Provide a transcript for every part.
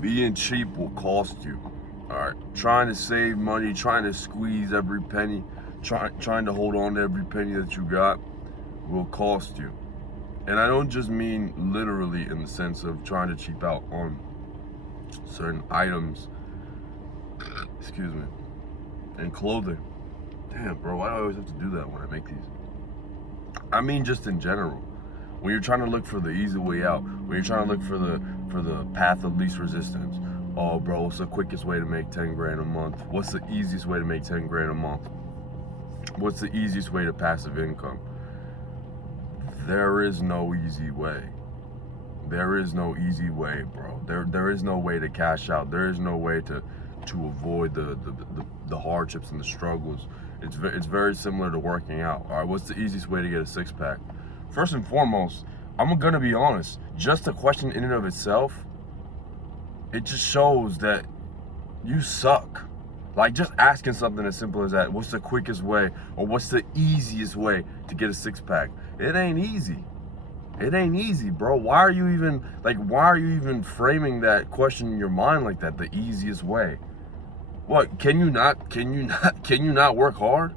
Being cheap will cost you. All right, trying to save money, trying to squeeze every penny, trying to hold on to every penny that you got will cost you. And I don't just mean literally in the sense of trying to cheap out on certain items, excuse me, and clothing. Damn, bro, why do I always have to do that when I make these? I mean just in general. When you're trying to look for the easy way out, when you're trying to look for the path of least resistance. Oh, bro, what's the quickest way to make 10 grand a month? What's the easiest way to make 10 grand a month? What's the easiest way to passive income? There is no easy way. There is no easy way, bro. There is no way to cash out. There is no way to avoid the hardships and the struggles. It's very similar to working out. All right, what's the easiest way to get a six-pack? First and foremost, I'm gonna be honest, just the question in and of itself, it just shows that you suck. Like, just asking something as simple as that, what's the quickest way or what's the easiest way to get a six-pack? It ain't easy. It ain't easy, bro. Why are you even framing that question in your mind like that, the easiest way? What, can you not work hard?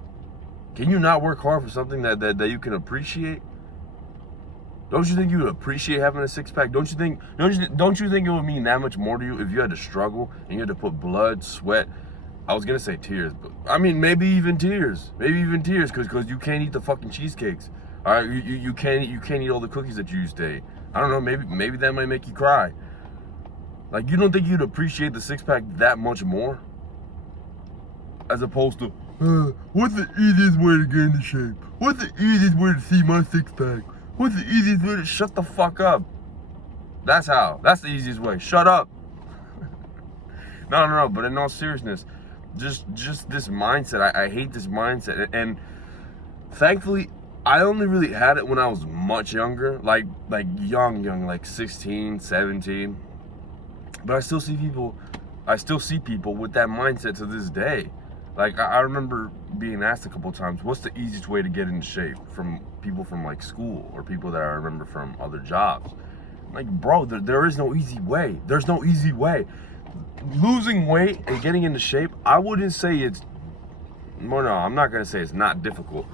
Can you not work hard for something that you can appreciate? Don't you think you would appreciate having a six-pack? Don't you think it would mean that much more to you if you had to struggle and you had to put blood, sweat, I was gonna say tears, but I mean maybe even tears, because you can't eat the fucking cheesecakes. All right, you can't eat all the cookies that you used to eat. I don't know, maybe that might make you cry. Like, you don't think you'd appreciate the six-pack that much more? As opposed to, what's the easiest way to get into shape? What's the easiest way to see my six-pack? What's the easiest way to shut the fuck up? That's the easiest way. Shut up. No, but in all seriousness, just this mindset, I hate this mindset. And thankfully, I only really had it when I was much younger, like young, like 16, 17. But I still see people with that mindset to this day. Like, I remember being asked a couple times, what's the easiest way to get into shape, from people from like school or people that I remember from other jobs. Like, bro, there is no easy way. There's no easy way. Losing weight and getting into shape, I wouldn't say it's, well, no, I'm not gonna say it's not difficult,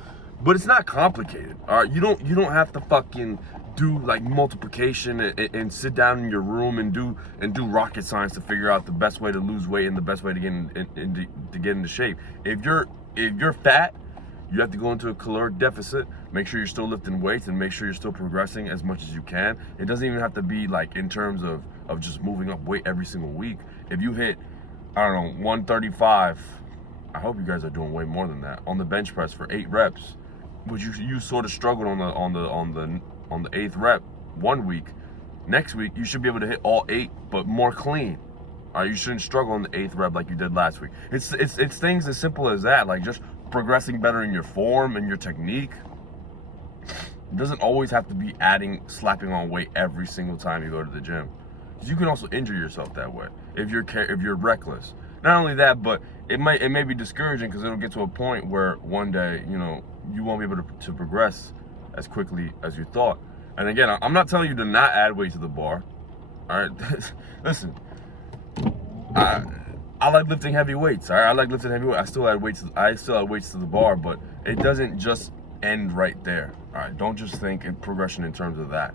but it's not complicated. All right, you don't have to fucking do like multiplication and sit down in your room and do rocket science to figure out the best way to lose weight and the best way to get into shape. If you're fat, you have to go into a caloric deficit, make sure you're still lifting weights, and make sure you're still progressing as much as you can. It doesn't even have to be like in terms of just moving up weight every single week. If you hit, I don't know, 135, I hope you guys are doing way more than that, on the bench press for 8 reps, but you sort of struggled on the 8th rep 1 week. Next week you should be able to hit all 8, but more clean. All right, you shouldn't struggle on the 8th rep like you did last week. It's things as simple as that, like just progressing better in your form and your technique. It doesn't always have to be slapping on weight every single time you go to the gym. You can also injure yourself that way if you're reckless. Not only that, but it may be discouraging, because it'll get to a point where one day, you won't be able to progress as quickly as you thought. And again, I'm not telling you to not add weight to the bar. All right, listen. I like lifting heavy weights. All right, I like lifting heavy weights. I still add weights to the bar, but it doesn't just end right there. All right, don't just think in progression in terms of that.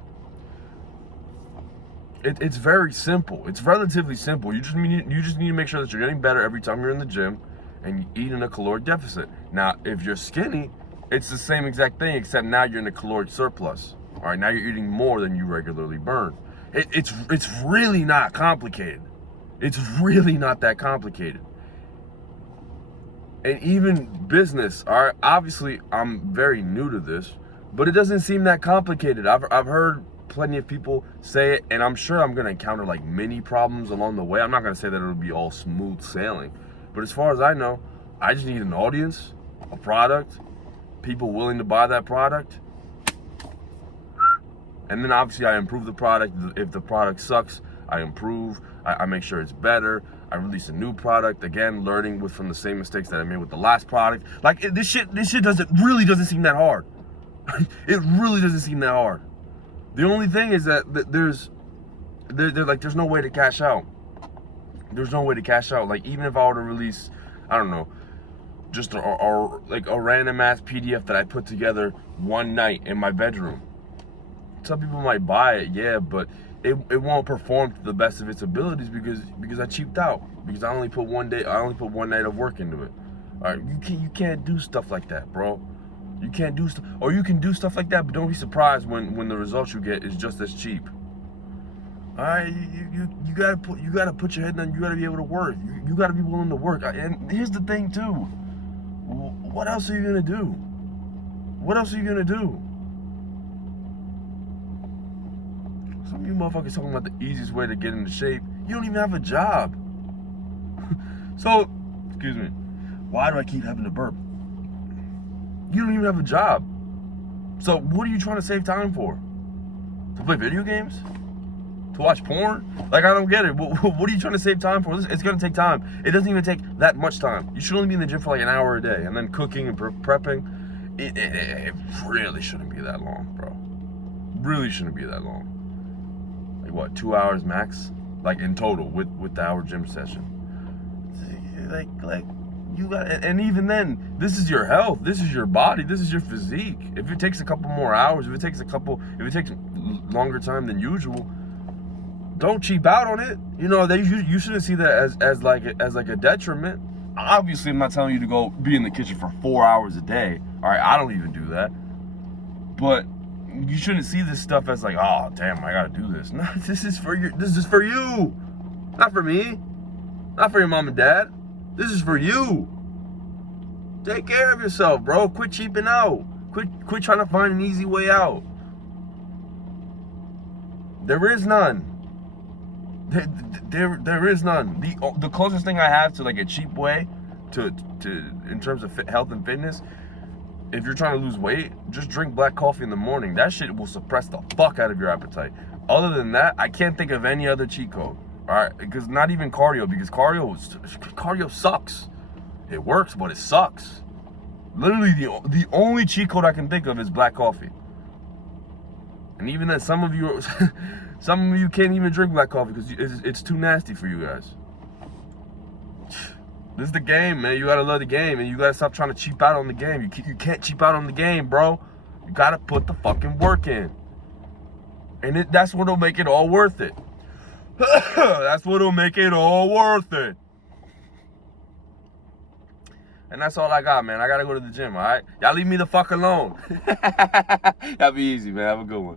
It's very simple. It's relatively simple. You just need to make sure that you're getting better every time you're in the gym, and you eat in a caloric deficit. Now, if you're skinny, it's the same exact thing, except now you're in a caloric surplus. All right, now you're eating more than you regularly burn. It's really not complicated. It's really not that complicated. And even business, all right, obviously I'm very new to this, but it doesn't seem that complicated. I've heard plenty of people say it, and I'm sure I'm gonna encounter like many problems along the way. I'm not gonna say that it'll be all smooth sailing, but as far as I know, I just need an audience, a product, people willing to buy that product, and then obviously I improve the product. If the product sucks, I improve. I make sure it's better. I release a new product, again, learning from the same mistakes that I made with the last product. Like, this shit really doesn't seem that hard. It really doesn't seem that hard. The only thing is that there's no way to cash out. There's no way to cash out. Like, even if I were to release, I don't know, just like a random ass PDF that I put together one night in my bedroom. Some people might buy it, yeah, but it won't perform to the best of its abilities because I cheaped out. Because I only put one night of work into it. All right, you can't do stuff like that, bro. You can't do stuff, or you can do stuff like that, but don't be surprised when the results you get is just as cheap. All right, you gotta put your head down. You gotta be able to work. You gotta be willing to work. And here's the thing too. What else are you gonna do? What else are you gonna do? Some of you motherfuckers talking about the easiest way to get into shape. You don't even have a job. So, excuse me. Why do I keep having to burp? You don't even have a job. So what are you trying to save time for? To play video games? To watch porn? Like, I don't get it. What are you trying to save time for? It's gonna take time. It doesn't even take that much time. You should only be in the gym for like an hour a day, and then cooking and prepping. It really shouldn't be that long, bro. Really shouldn't be that long. Like what, 2 hours max? Like in total with the hour gym session. Like you got, and even then, this is your health, this is your body, this is your physique. If it takes a couple more hours, if it takes longer time than usual, don't cheap out on it. You know, you shouldn't see that as like a detriment. Obviously, I'm not telling you to go be in the kitchen for 4 hours a day. All right, I don't even do that. But you shouldn't see this stuff as like, oh damn, I gotta do this. No, this is for you, not for me, not for your mom and dad. This is for you. Take care of yourself, bro. Quit cheaping out. Quit trying to find an easy way out. There is none. There is none. The closest thing I have to like a cheap way to in terms of health and fitness, if you're trying to lose weight, just drink black coffee in the morning. That shit will suppress the fuck out of your appetite. Other than that, I can't think of any other cheat code. All right, because not even cardio, because cardio sucks. It works, but it sucks. Literally, the only cheat code I can think of is black coffee. And even then, some of you can't even drink black coffee because it's too nasty for you guys. This is the game, man. You gotta love the game, and you gotta stop trying to cheap out on the game. You can't cheap out on the game, bro. You gotta put the fucking work in, and that's what'll make it all worth it. That's what'll make it all worth it. And that's all I got, man. I gotta go to the gym, all right? Y'all leave me the fuck alone. Y'all be easy, man. Have a good one.